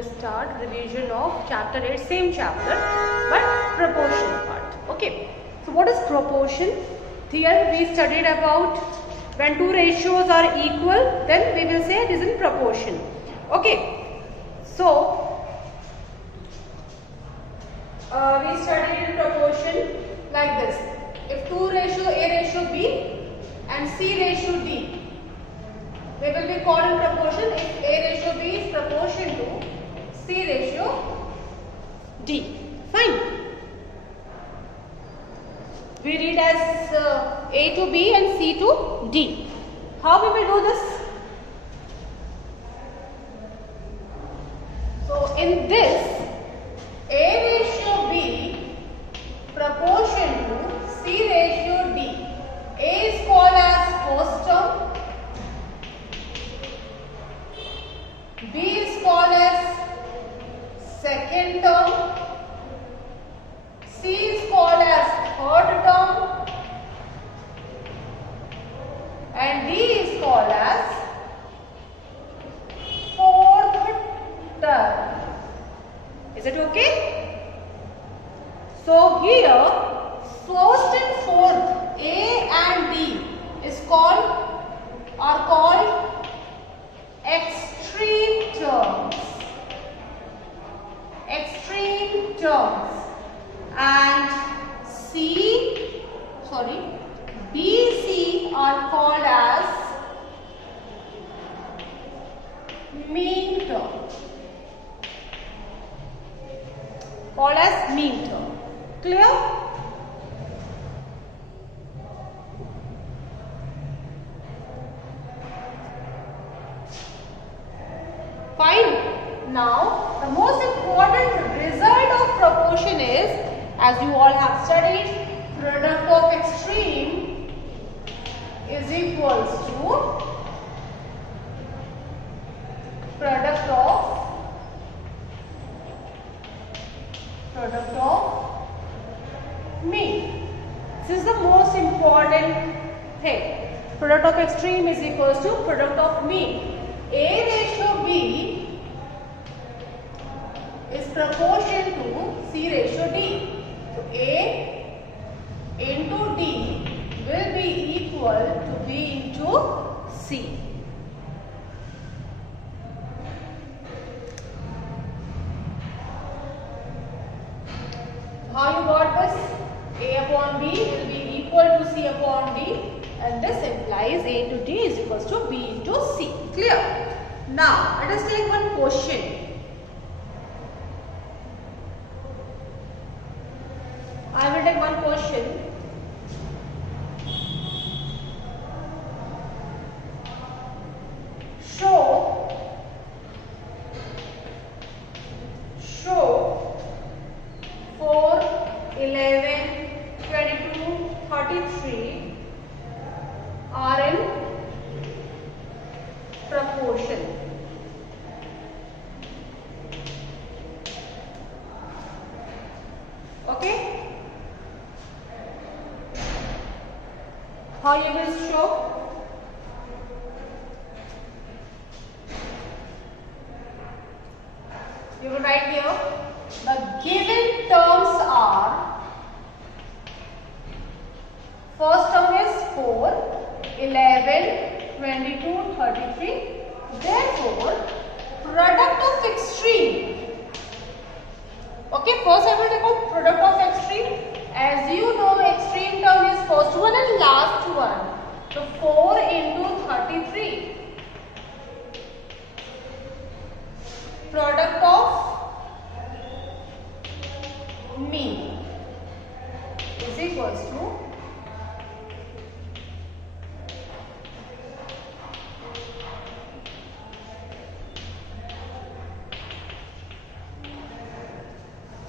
will start revision of chapter 8, same chapter, but proportion part. Okay, so what is proportion? Here we studied about when two ratios are equal, then we will say it is in proportion. Okay, so we studied in proportion like this. If two ratio A ratio B and C ratio D, they will be called in proportion if A ratio B is proportion to C ratio D. Fine. We read as A to B and C to D. How we will do this? So in this, A ratio B proportion to C ratio D. A is called as first term, B is called as second term, C is called as third term, and D is called as fourth term. Is it okay? So here first and fourth, A and D are called extreme terms. Extreme terms. And B, C are called as mean term. Called as mean term. Clear? Fine. Now, the most important result of proportion is, as you all have studied, product of extreme is equals to product of mean. This is the most important thing. Product of extreme is equals to product of mean. A ratio B is proportion to C ratio D. So A into D will be equal to B into C. How you got this? A upon B will be equal to C upon D, and this implies A into D is equals to B into C. Clear? Now, let us take one question. I will take one question. Show 4, 11, 22, 33 are in proportion. Okay? How you will show? You will write here, the given terms are, first term is 4, 11, 22, 33. Therefore, product of extreme. Okay, first I will take out product of extreme. As you know, extreme term is first one and last one. So 4 into 33. Product of mean is equals to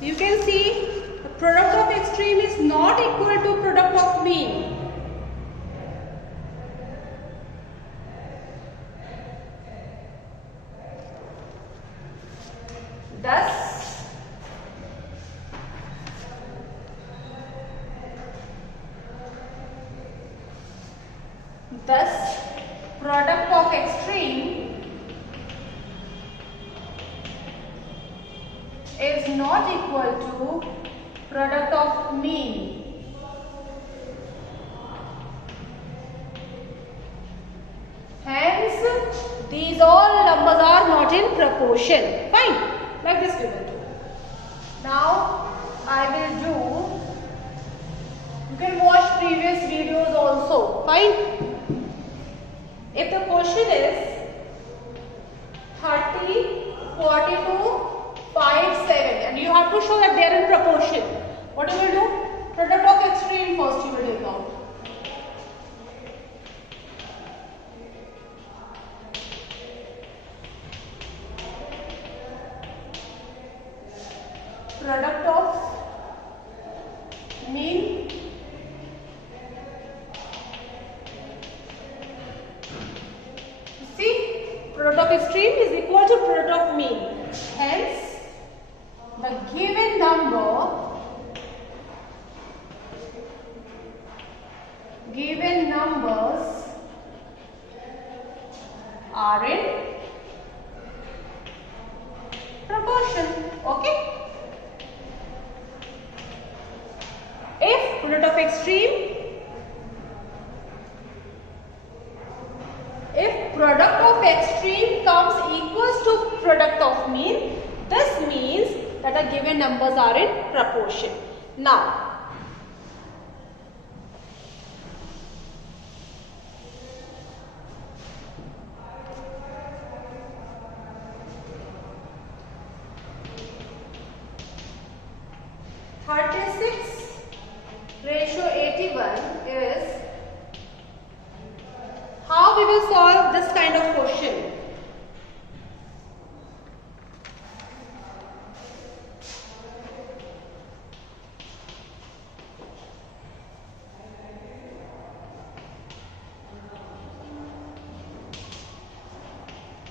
you can see the product of extreme is not equal to product of mean. Thus, product of extreme is not equal to product of mean. Hence, these all numbers are not in proportion. Fine. Like this we will do. Now, I will do, you can watch previous videos also. Fine. If the question is 30, 42, 5, 7 and you have to show that they are in proportion, what you will do? Product of extreme first you will take out. Product of mean product of extreme is equal to product of mean. Hence, the given numbers are in proportion. Okay. If product of extreme, if product of extreme comes equals to product of mean, this means that the given numbers are in proportion. Now, ratio 81 is how we will solve this kind of question.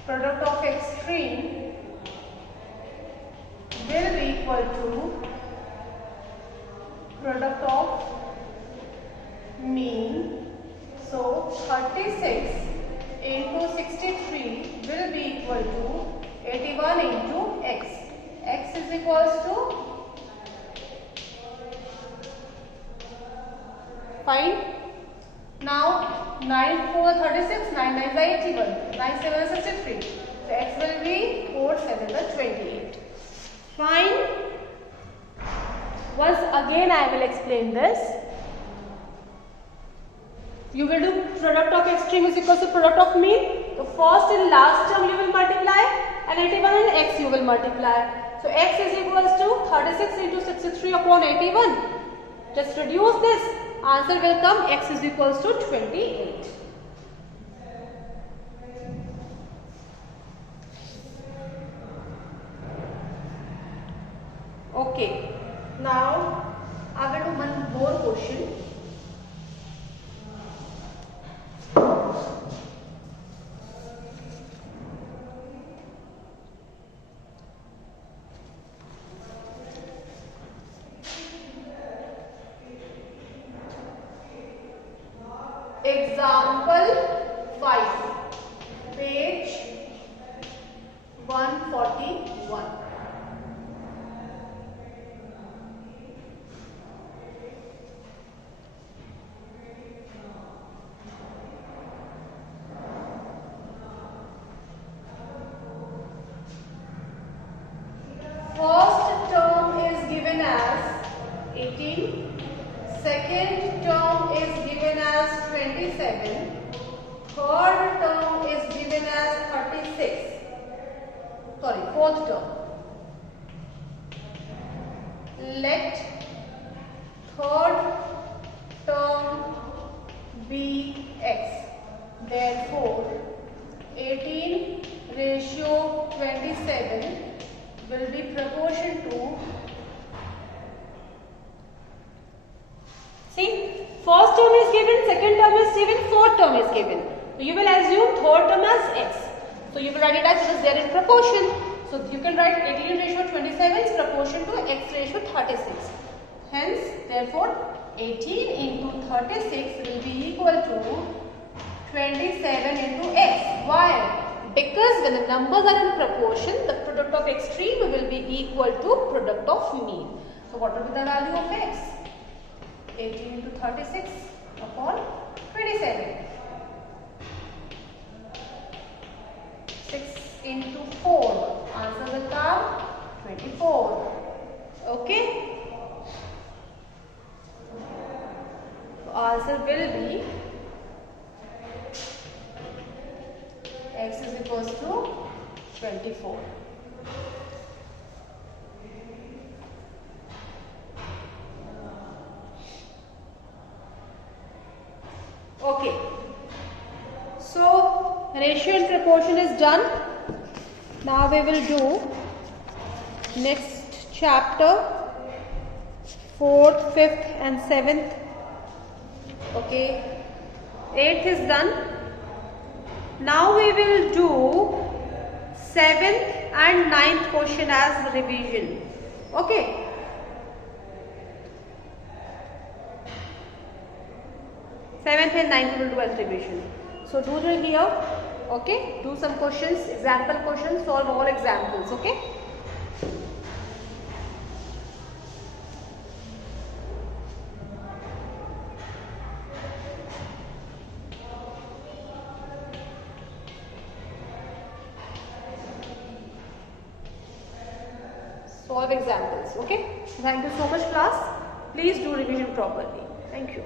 Product of extreme will be equal to product of mean. So 36 into 63 will be equal to 81 into x. X is equals to, fine. Now 9 4 36, 9 9 by 81, 9 7 63. So x will be 4 7 28. Fine. Once again I will explain this. You will do product of extreme is equal to product of mean. The first and last term you will multiply and 81 and x you will multiply. So x is equals to 36 into 63 upon 81. Just reduce this. Answer will come x is equals to 28. Okay. Now, I will do one more question. Example 5, page 141. First term is given as 18, second term is given as 27, third term is given as 36, fourth term. Let third term be x. Therefore, 18 ratio 27 will be proportion to, see, first term is given, second term is given, fourth term is given. So you will assume third term as x. So you will write it as because they are in proportion. So you can write 18 ratio 27 is proportion to x ratio 36. Hence, therefore, 18 into 36 will be equal to 27 into x. Why? Because when the numbers are in proportion, the product of extreme will be equal to product of mean. So what will be the value of x? 18 into 36 upon 27. 6 into 4. Answer will come 24. Okay. So answer will be x is equals to 24. Okay. So ratio and proportion is done. Now we will do next chapter, 4th, 5th and 7th. Okay. 8th is done. Now we will do 7th and 9th question as revision. Okay. Seventh and 9th we will do as revision. So do it here. Okay. Do some questions, example questions, solve all examples. Okay. Solve examples. Okay. Thank you so much, class. Please do revision properly. Thank you.